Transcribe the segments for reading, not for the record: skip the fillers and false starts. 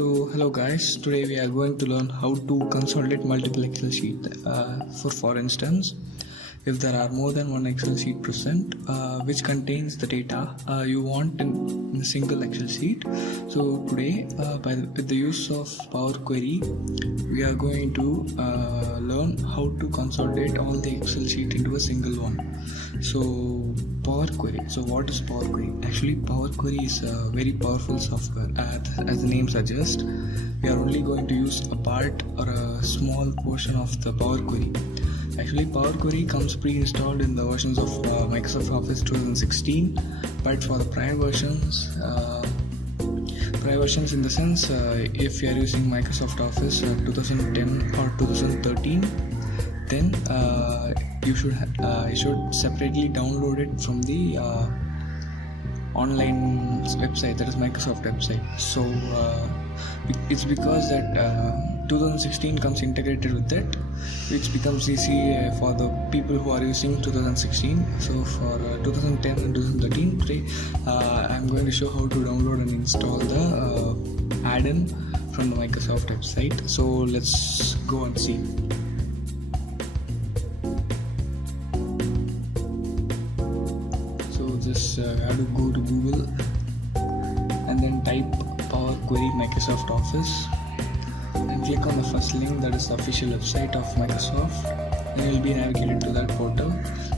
So hello guys, today we are going to learn how to consolidate multiple Excel sheet. For instance, if there are more than one Excel sheet present which contains the data you want in a single Excel sheet. So today with the use of Power Query, we are going to learn how to consolidate all the Excel sheet into a single one. So Power Query. So what is Power Query? Actually, Power Query is a very powerful software. As the name suggests, we are only going to use a part or a small portion of the Power Query. Actually, Power Query comes pre-installed in the versions of Microsoft Office 2016, but for the prior versions in the sense, if you are using Microsoft Office 2010 or 2013, then you should separately download it from the online website, that is Microsoft website. So it's because that 2016 comes integrated with it, which becomes easy for the people who are using 2016. So for 2010 and 2013, today I'm going to show how to download and install the add-in from the Microsoft website. So let's go and see. Just have to go to Google and then type Power Query Microsoft Office and click on the first link, that is the official website of Microsoft, and you will be navigated to that portal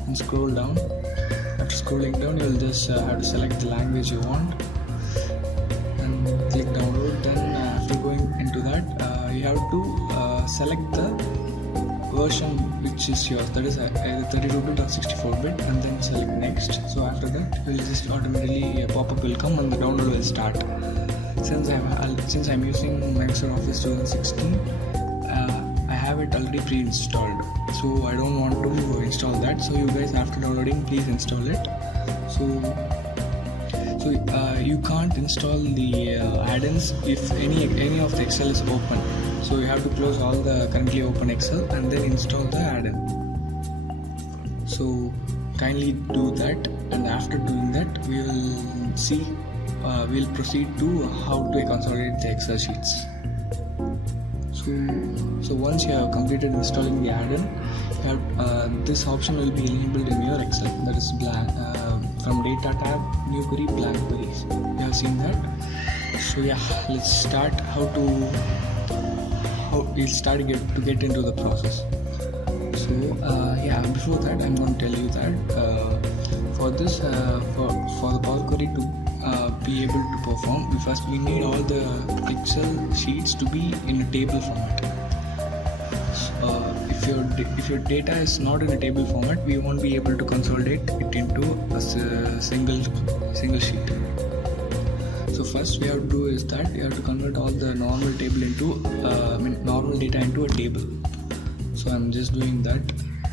and scroll down. After scrolling down, you will just have to select the language you want and click download. Then after going into that, you have to select the version which is yours, that is either 32-bit or 64-bit, and then select next. So after that, will just automatically a pop-up will come and the download will start. Since I'm using Microsoft Office 2016, I have it already pre-installed, so I don't want to install that. So you guys, after downloading, please install it. So you can't install the add-ins if any of the Excel is open. So you have to close all the currently open Excel and then install the add-in. So kindly do that, and after doing that, we will see. We'll proceed to how to consolidate the Excel sheets. So once you have completed installing the add-in, this option will be enabled in your Excel. That is blank from Data tab, New Query, Blank Queries. You have seen that. So yeah, let's start. We'll start to get into the process. So before that, I'm going to tell you that for this for the Power Query to be able to perform, we need all the Excel sheets to be in a table format. If your data is not in a table format, we won't be able to consolidate it into a single sheet. So first we have to do is that you have to convert all the normal data into a table. So I'm just doing that.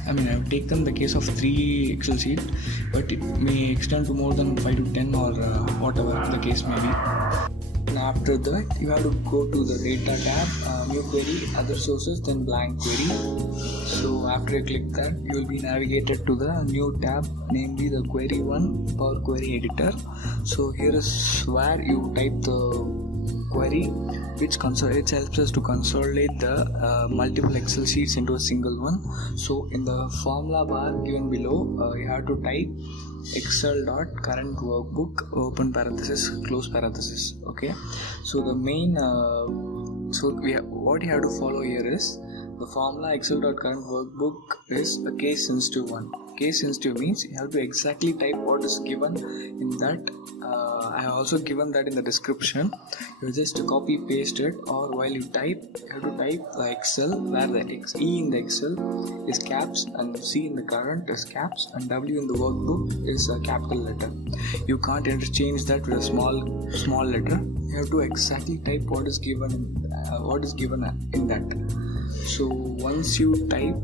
I've taken the case of 3 Excel sheet, but it may extend to more than 5 to 10 or whatever the case may be. Now after that, you have to go to the Data tab, New Query, Other Sources, then Blank Query. So after you click that, you will be navigated to the new tab, namely the Query 1 Power Query Editor. So here is where you type the query, which helps us to consolidate the multiple Excel sheets into a single one. So in the formula bar given below, you have to type excel.current workbook, open parenthesis, close parenthesis. Okay, so the main what you have to follow here is the formula excel.current workbook is a case sensitive one. Case sensitive means you have to exactly type what is given in that. I have also given that in the description. You just copy paste it, or while you type, you have to type the Excel where the E in the Excel is caps and C in the current is caps and W in the workbook is a capital letter. You can't interchange that with a small letter. You have to exactly type what is given in that. So once you type,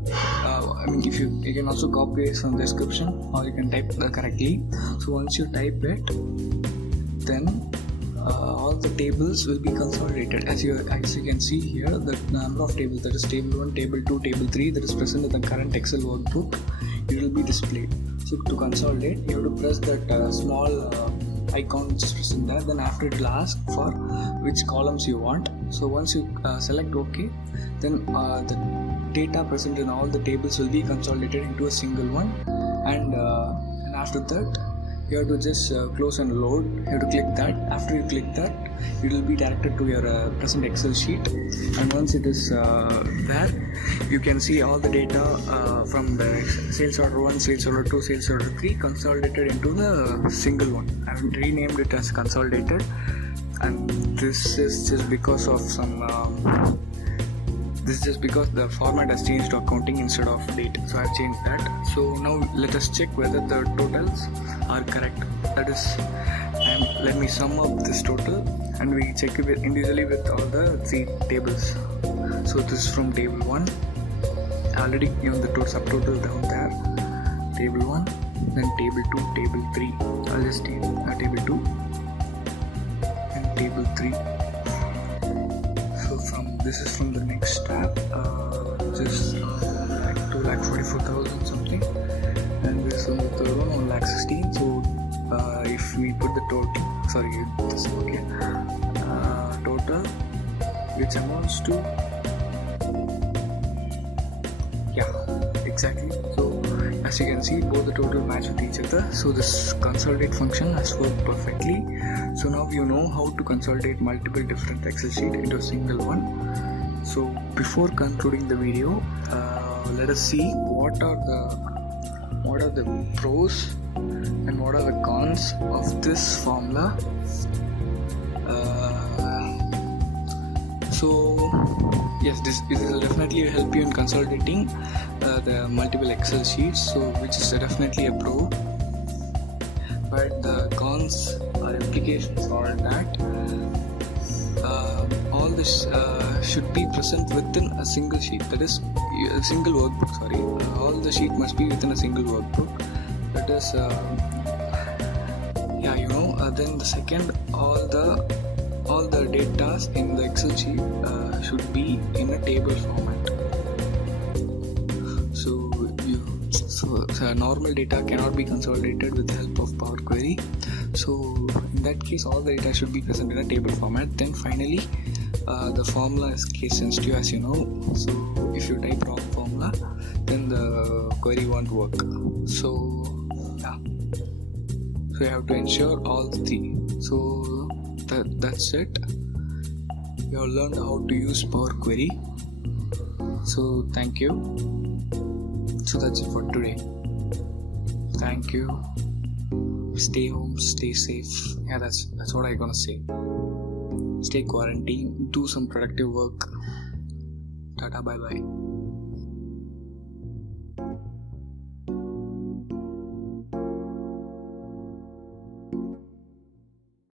if you can also copy it from the description, or you can type correctly. So once you type it, then all the tables will be consolidated. As you can see here, the number of tables, that is table 1, table 2, table 3, that is present in the current Excel workbook, it will be displayed. So to consolidate, you have to press that small icon which is present there. Then after it will ask for which columns you want. So once you select OK, then the data present in all the tables will be consolidated into a single one, and after that you have to just close and load. You have to click that. After you click that, it will be directed to your present Excel sheet, and once it is there, you can see all the data from the sales order 1, sales order 2, sales order 3 consolidated into the single one. I have renamed it as consolidated, and this is just because of some this is just because the format has changed to accounting instead of date, so I've changed that. So now let us check whether the totals are correct. That is, let me sum up this total and we check it individually with all the 3 tables. So this is from table 1. I already given the subtotal down there. Table 1, then table 2, table 3. I'll just take table 2 and table 3. This is from the next tab, just like 2,44,000 something, and this is from the third one, 1,16,000. So if we put the total, total, which amounts to, exactly. So as you can see, both the total match with each other. So this consolidate function has worked perfectly. So now you know how to consolidate multiple different Excel sheets into a single one. So before concluding the video, let us see what are the pros and what are the cons of this formula. So yes, this will definitely help you in consolidating the multiple Excel sheets, so which is definitely a pro. But the cons or implications are that all this should be present within a single sheet, that is a single workbook. All the sheet must be within a single workbook. That is then the second, all the data in the Excel sheet should be in a table format. So normal data cannot be consolidated with the help of Power Query. So in that case, all the data should be present in a table format. Then finally, the formula is case sensitive, as you know. So if you type wrong formula, then the query won't work. So so you have to ensure all 3. So that's it. You have learned how to use Power Query. So thank you. So that's it for today. Thank you. Stay home, stay safe. That's what I'm gonna say. Stay quarantined, do some productive work. Tata, bye bye.